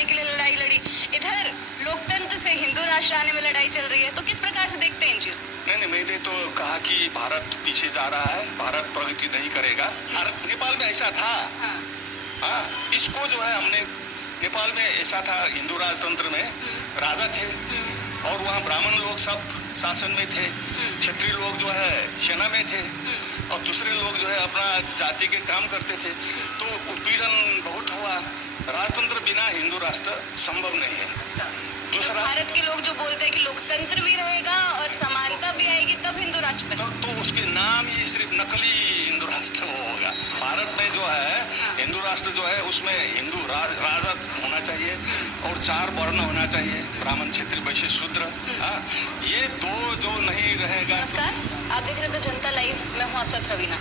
आने के लिए लड़ाई लड़ी, इधर लोकतंत्र से हिंदू राष्ट्र आने में लड़ाई चल रही है, तो किस प्रकार से देखते हैं इन चीजों? नहीं, मैंने तो कहा कि भारत पीछे जा रहा है, भारत प्रगति नहीं करेगा। भारत नेपाल में ऐसा था। हाँ, इसको जो है हमने नेपाल में ऐसा था, हिंदू राजतंत्र में राजा थे और वहाँ ब्राह्मण लोग सब शासन में थे, क्षत्रिय लोग जो है सेना में थे और दूसरे लोग जो है अपना जाति के काम करते थे। तो उत्पीड़न बहुत हुआ। राजतंत्र बिना हिंदू राष्ट्र संभव नहीं है। अच्छा। दूसरा, भारत के लोग जो बोलते हैं कि लोकतंत्र भी रहेगा और समानता भी आएगी तब हिंदू राष्ट्र बनेगा। तो उसके नाम ही सिर्फ नकली हिंदू राष्ट्र होगा। भारत में जो है हिंदू राष्ट्र जो है उसमें हिंदू राजा होना चाहिए और 4 वर्ण होना चाहिए, ब्राह्मण, क्षत्रिय, वैश्य, शूद्र। ये दो जो नहीं रहेगा। नमस्कार, आप देख रहे थे जनता लाइव, मैं हूँ आपका रवीना।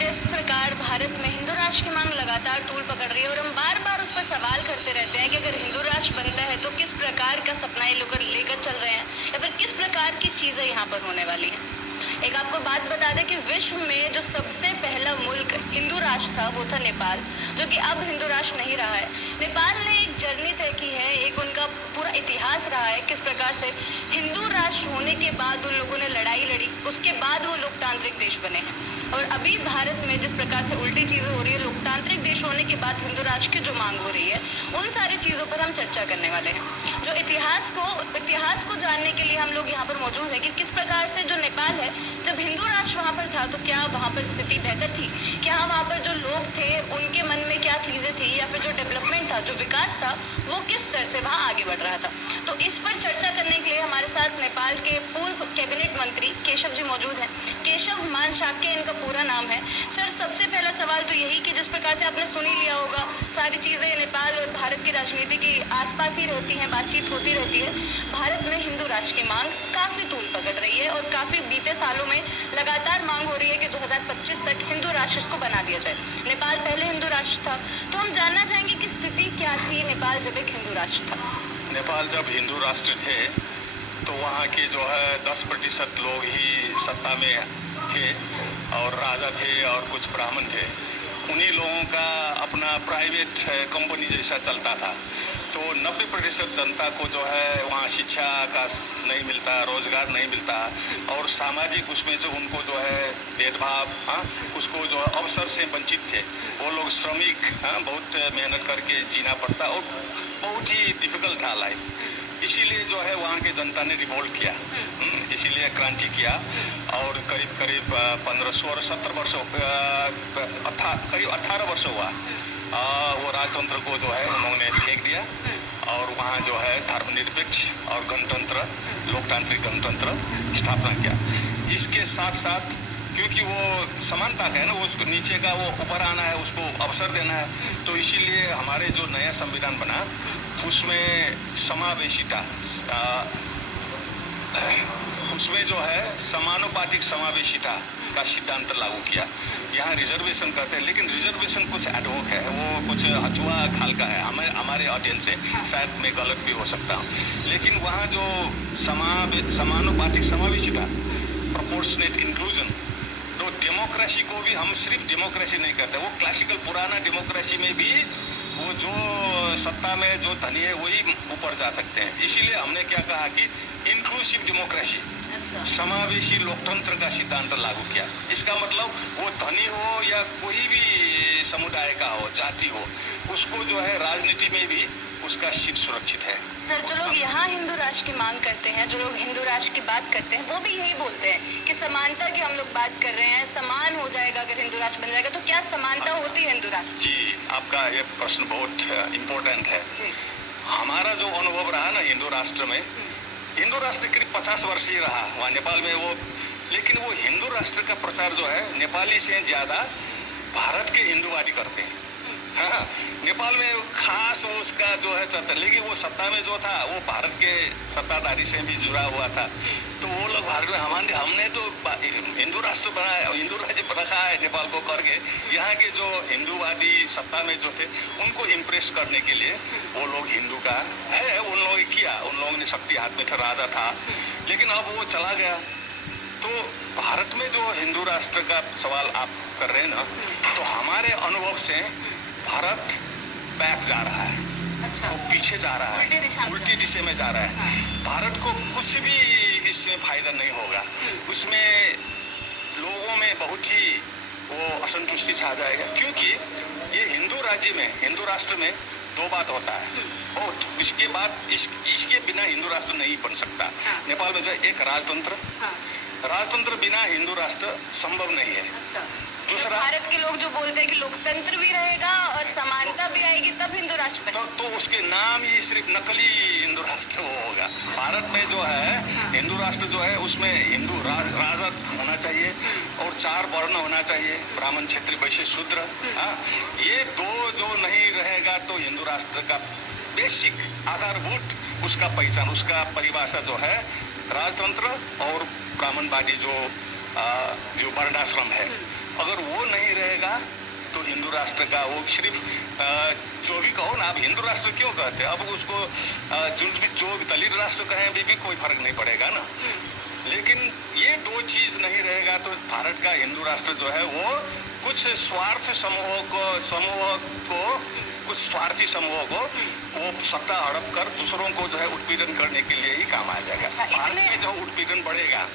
जिस प्रकार भारत में हिंदू राष्ट्र की मांग लगातार तूल पकड़ रही है और हम बार बार उस पर सवाल करते रहते हैं कि अगर हिंदू राष्ट्र बनता है तो किस प्रकार का सपना ये लोग लेकर चल रहे हैं या फिर किस प्रकार की चीज़ें यहाँ पर होने वाली हैं। एक आपको बात बता दें कि विश्व में जो सबसे पहला मुल्क हिंदू राष्ट्र था वो था नेपाल, जो कि अब हिंदू राष्ट्र नहीं रहा है। नेपाल ने एक जर्नी तय की है, एक उनका पूरा इतिहास रहा है किस प्रकार से हिंदू राष्ट्र होने के बाद उन लोगों ने लड़ाई लड़ी, उसके बाद वो लोकतांत्रिक देश बने हैं। और अभी भारत में जिस प्रकार से उल्टी चीज़ें हो रही है, लोकतांत्रिक देश होने के बाद हिंदू राष्ट्र की जो मांग हो रही है, उन सारी चीज़ों पर हम चर्चा करने वाले हैं। जो इतिहास को जानने के लिए हम लोग यहाँ पर मौजूद हैं कि किस प्रकार से जो नेपाल है, जब हिंदू राष्ट्र वहाँ पर था तो क्या वहाँ पर स्थिति बेहतर थी, क्या वहाँ पर जो लोग थे उनके मन में क्या चीज़ें थी, या फिर जो डेवलपमेंट था, जो विकास था, वो किस तरह से वहाँ आगे बढ़ रहा था। तो इस पर चर्चा करने के लिए हमारे साथ नेपाल के पूर्व कैबिनेट मंत्री केशव जी मौजूद हैं। केशव मान शाक्य इनका पूरा नाम है। सर, सबसे पहला सवाल तो यही कि जिस प्रकार से आपने सुन ही लिया होगा, सारी चीज़ें नेपाल और भारत की राजनीति की आसपास ही रहती हैं, बातचीत होती रहती है। भारत में हिंदू राष्ट्र की मांग काफ़ी तूल पकड़ रही है और काफ़ी बीते सालों में लगातार मांग हो रही है कि 2025 तक हिंदू राष्ट्र को बना दिया जाए। नेपाल पहले हिंदू राष्ट्र था, तो हम जानना चाहेंगे कि स्थिति क्या थी नेपाल जब एक हिंदू राष्ट्र था। नेपाल जब हिंदू राष्ट्र थे तो वहाँ के जो है 10% लोग ही सत्ता में थे और राजा थे और कुछ ब्राह्मण थे। उन्हीं लोगों का अपना प्राइवेट कंपनी जैसा चलता था। तो 90% जनता को जो है वहाँ शिक्षा का नहीं मिलता, रोजगार नहीं मिलता और सामाजिक उसमें से उनको जो है भेदभाव, उसको जो अवसर से वंचित थे। वो लोग श्रमिक, बहुत मेहनत करके जीना पड़ता और बहुत ही डिफिकल्ट था लाइफ। इसीलिए जो है वहाँ के जनता ने रिवोल्ट किया, इसीलिए क्रांति किया और करीब 15-17 वर्ष, करीब 18 वर्ष हुआ। वो राजतंत्र को जो है उन्होंने फेंक दिया और वहाँ जो है धर्मनिरपेक्ष और गणतंत्र, लोकतांत्रिक गणतंत्र स्थापना किया। इसके साथ साथ क्योंकि वो समानता है ना, वो उसको नीचे का वो ऊपर आना है, उसको अवसर देना है, तो इसीलिए हमारे जो नया संविधान बना उसमें समावेशिता, उसमें जो है समानुपातिक समावेशिता का सिद्धांत लागू किया। यहाँ रिजर्वेशन करते हैं, लेकिन रिजर्वेशन कुछ एडहोक है, वो कुछ हचुआ खाल का है। हमारे ऑडियंस से शायद मैं गलत भी हो सकता हूँ, लेकिन वहाँ जो समानुपातिक समावेशिता, प्रोपोर्शनेट इंक्लूजन, तो डेमोक्रेसी को भी हम सिर्फ डेमोक्रेसी नहीं करते, वो क्लासिकल पुराना डेमोक्रेसी में भी वो जो सत्ता में जो धनी है वही ऊपर जा सकते हैं। इसीलिए हमने क्या कहा कि इंक्लूसिव डेमोक्रेसी, समावेशी लोकतंत्र का सिद्धांत लागू किया। इसका मतलब वो धनी हो या कोई भी समुदाय का हो, जाति हो, उसको जो है राजनीति में भी उसका सीट सुरक्षित है। सर, जो लोग यहाँ हिंदू राष्ट्र की मांग करते हैं, जो लोग हिंदू राष्ट्र की बात करते हैं, वो भी यही बोलते हैं कि समानता की हम लोग बात कर रहे हैं, समान हो जाएगा अगर हिंदू राष्ट्र बन जाएगा। तो क्या समानता होती है हिंदू राष्ट्र? जी, आपका ये प्रश्न बहुत इम्पोर्टेंट है। हमारा जो अनुभव रहा ना हिंदू राष्ट्र में, हिंदू राष्ट्र करीब 50 वर्ष ही रहा वहाँ नेपाल में वो, लेकिन वो हिंदू राष्ट्र का प्रचार जो है नेपाली से ज़्यादा भारत के हिंदूवादी करते हैं। हाँ, नेपाल में खास वो उसका जो है चर्चा, लेकिन वो सत्ता में जो था वो भारत के सत्ताधारी से भी जुड़ा हुआ था। तो वो लोग भारत में हमने तो हिंदू राष्ट्र बनाया, हिंदू राज्य रखा है नेपाल को करके, यहाँ के जो हिंदूवादी सत्ता में जो थे उनको इम्प्रेस करने के लिए वो लोग हिंदू का है, उन लोगों ने किया, उन लोगों ने शक्ति हाथ में था, राजा था, लेकिन अब वो चला गया। तो भारत में जो हिंदू राष्ट्र का सवाल आप कर रहे हैं ना, तो हमारे अनुभव से भारत बैक जा रहा है। अच्छा। वो पीछे जा रहा उल्टी दिशा है, में उल्टी दिशा में जा रहा है। हाँ। भारत को कुछ भी इससे फायदा नहीं होगा। उसमें लोगों में बहुत ही वो असंतुष्टि छा जाएगा, क्योंकि ये हिंदू राज्य में, हिंदू राष्ट्र में दो बात होता है और इसके बाद इसके बिना हिंदू राष्ट्र नहीं बन सकता। हाँ। नेपाल में जो है एक राजतंत्र, हाँ। राजतंत्र बिना हिंदू राष्ट्र संभव नहीं है। अच्छा। दूसरा, भारत के लोग जो बोलते हैं कि लोकतंत्र भी रहेगा और समानता भी आएगी तब हिंदू राष्ट्र बनेगा। तो उसके नाम ही सिर्फ नकली हिंदू राष्ट्र होगा। भारत में जो है हिंदू राष्ट्र जो है उसमें हिंदू राजा होना चाहिए और 4 वर्ण होना चाहिए, ब्राह्मण, क्षत्रिय, वैश्य, शूद्र। हाँ, ये दो जो नहीं रहेगा तो हिंदू राष्ट्र का बेसिक आधारभूत उसका पहचान, उसका परिभाषा जो है राजतंत्र और ब्राह्मणवादी जो वर्णाश्रम है, अगर वो नहीं रहेगा तो हिंदू राष्ट्र का वो सिर्फ जो भी कहो ना, आप हिंदू राष्ट्र क्यों कहते हैं, अब उसको जो भी दलित राष्ट्र कहें भी कोई फर्क नहीं पड़ेगा ना। लेकिन ये दो चीज नहीं रहेगा तो भारत का हिंदू राष्ट्र जो है वो कुछ स्वार्थ समूह को कुछ स्वार्थी समूह को वो सत्ता हड़प कर दूसरों को जो है उत्पीड़न करने के लिए ही काम आ जाएगा। भारत में जो उत्पीड़न बढ़ेगा,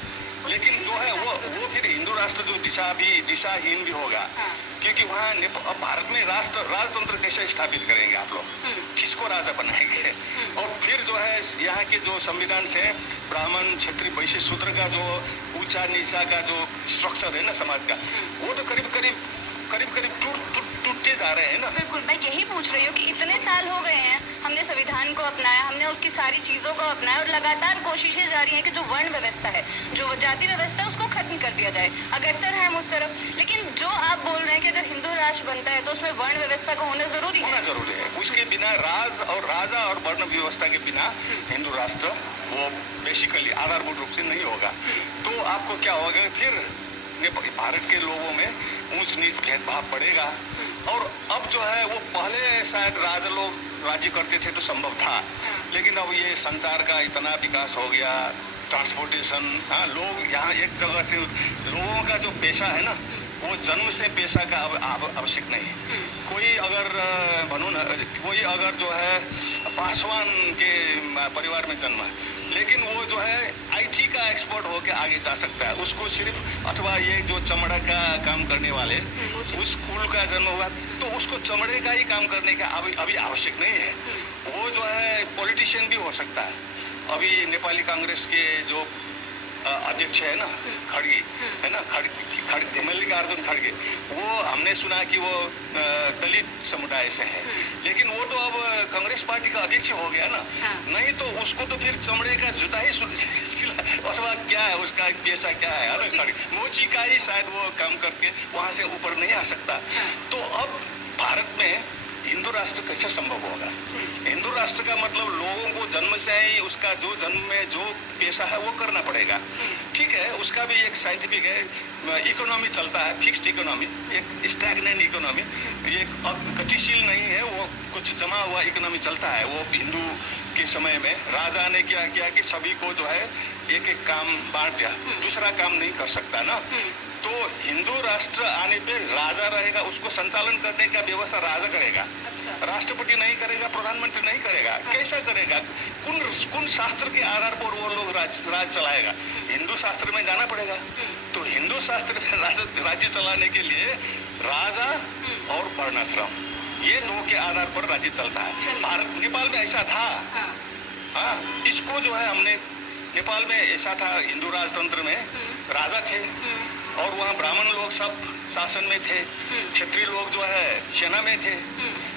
लेकिन जो है वो फिर हिंदू राष्ट्र जो दिशाहीन भी होगा। हाँ। क्योंकि वहाँ अब भारत में राजतंत्र कैसे स्थापित करेंगे आप लोग, किसको राजा बनाएंगे? और फिर जो है यहाँ के जो संविधान से ब्राह्मण, क्षत्रिय, वैश्य, शूद्र का जो ऊंचा नीचा का जो स्ट्रक्चर है ना समाज का, वो तो करीब करीब टूटते जा रहे हैं ना। बिल्कुल, मैं यही पूछ रही हूँ कि इतने साल हो गए हैं, हमने संविधान को अपनाया, हमने उसकी सारी चीजों को अपनाया और लगातार कोशिशें जारी हैं कि जो वर्ण व्यवस्था है, जो जाति व्यवस्था है, उसको खत्म कर दिया जाए। अग्रसर है हम उस तरफ, लेकिन जो आप बोल रहे हैं कि अगर हिंदू राष्ट्र बनता है तो उसमें वर्ण व्यवस्था का होना जरूरी है। उसके बिना राजा और वर्ण व्यवस्था के बिना हिंदू राष्ट्र वो बेसिकली आधारभूत रूप से नहीं होगा। तो आपको क्या होगा, फिर भारत के लोगों में ऊंच नीच भेदभाव बढ़ेगा। और अब जो है वो पहले शायद राज्य करते थे तो संभव था, लेकिन अब ये संचार का इतना विकास हो गया, ट्रांसपोर्टेशन, हाँ, लोग यहाँ एक जगह से, लोगों का जो पेशा है ना वो जन्म से पेशा का आवश्यक नहीं। कोई अगर जो है पासवान के परिवार में जन्मा है, लेकिन वो जो है आईटी का एक्सपर्ट होकर आगे जा सकता है। उसको सिर्फ, अथवा ये जो चमड़ा का काम करने वाले, उस कुल का जन्म हुआ तो उसको चमड़े का ही काम करने का अभी आवश्यक नहीं है। वो जो है पॉलिटिशियन भी हो सकता है। अभी नेपाली कांग्रेस के जो अध्यक्ष है ना, खड़गे है ना, मल्लिकार्जुन खड़गे, वो हमने सुना कि वो दलित समुदाय से है, लेकिन वो तो अब कांग्रेस पार्टी का अध्यक्ष हो गया ना। नहीं तो उसको तो फिर चमड़े का जूता ही अथवा क्या है, उसका पेशा क्या है, खड़गे मोची का ही शायद वो काम करके वहां से ऊपर नहीं आ सकता। तो अब भारत में हिंदू राष्ट्र कैसे संभव होगा? हिंदू राष्ट्र का मतलब लोगों को जन्म से ही उसका जो जन्म में जो पेशा है वो करना पड़ेगा। ठीक है, उसका भी एक साइंटिफिक है, इकोनॉमी चलता है, फिक्स्ड इकोनॉमी, एक स्टैग्नेंट इकोनॉमी, ये गतिशील नहीं है, वो कुछ जमा हुआ इकोनॉमी चलता है। वो हिंदू के समय में राजा ने क्या किया कि सभी को जो है एक एक काम बांट दिया, दूसरा काम नहीं कर सकता ना। तो हिंदू राष्ट्र आने पे राजा रहेगा, उसको संचालन करने का व्यवस्था राजा करेगा। राष्ट्रपति नहीं करेगा, प्रधानमंत्री नहीं करेगा। कैसा करेगा? कौन शास्त्र के आधार पर वो लोग राज चलाएगा? हिंदू शास्त्र में जाना पड़ेगा। तो हिंदू शास्त्र में राज्य चलाने के लिए राजा और वर्णाश्रम, ये दो के आधार पर राज्य चलता है। नेपाल में ऐसा था। हाँ, इसको जो है हमने, नेपाल में ऐसा था, हिंदू राजतंत्र में राजा थे और वहाँ ब्राह्मण लोग सब शासन में थे, क्षत्रिय लोग जो है सेना में थे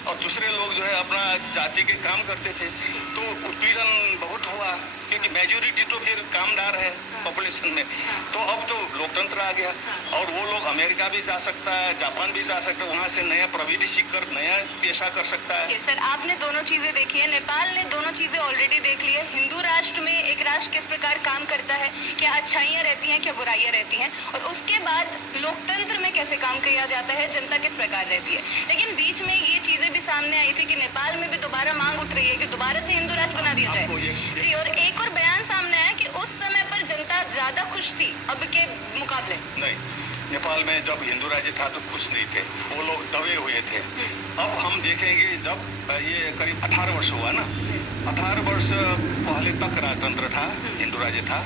और दूसरे लोग जो है अपना जाति के काम करते थे। तो उत्पीड़न बहुत हुआ, क्योंकि मेजोरिटी तो फिर कामदार है पॉपुलेशन में। तो अब तो लोकतंत्र आ गया और वो लोग अमेरिका भी जा सकता है, जापान भी जा सकता है, वहाँ से नया प्रविधि सीखकर नया पेशा कर सकता है। सर, आपने दोनों चीजें देखी है, नेपाल ने दोनों चीजें ऑलरेडी देख ली है। हिंदू राष्ट्र में एक राष्ट्र किस प्रकार काम करता है, क्या अच्छाइयाँ रहती हैं, क्या बुराइयाँ रहती हैं, और उसके बाद लोकतंत्र में कैसे काम किया जाता है, जनता किस प्रकार रहती है। लेकिन बीच में ये चीजें भी सामने आई थी कि नेपाल में भी दोबारा मांग उठ रही है कि दोबारा से हिंदू राष्ट्र बना दिया जाए। जी, और एक और बयान सामने आया कि उस समय पर जनता ज्यादा खुश थी अब के मुकाबले। नहीं, नेपाल में जब हिंदू राज्य था तो खुश नहीं थे, वो लोग दबे हुए थे। अब हम देखेंगे जब ये करीब 18 वर्ष हुआ ना, 18 वर्ष पहले तक राजतंत्र था, हिंदू राज्य था,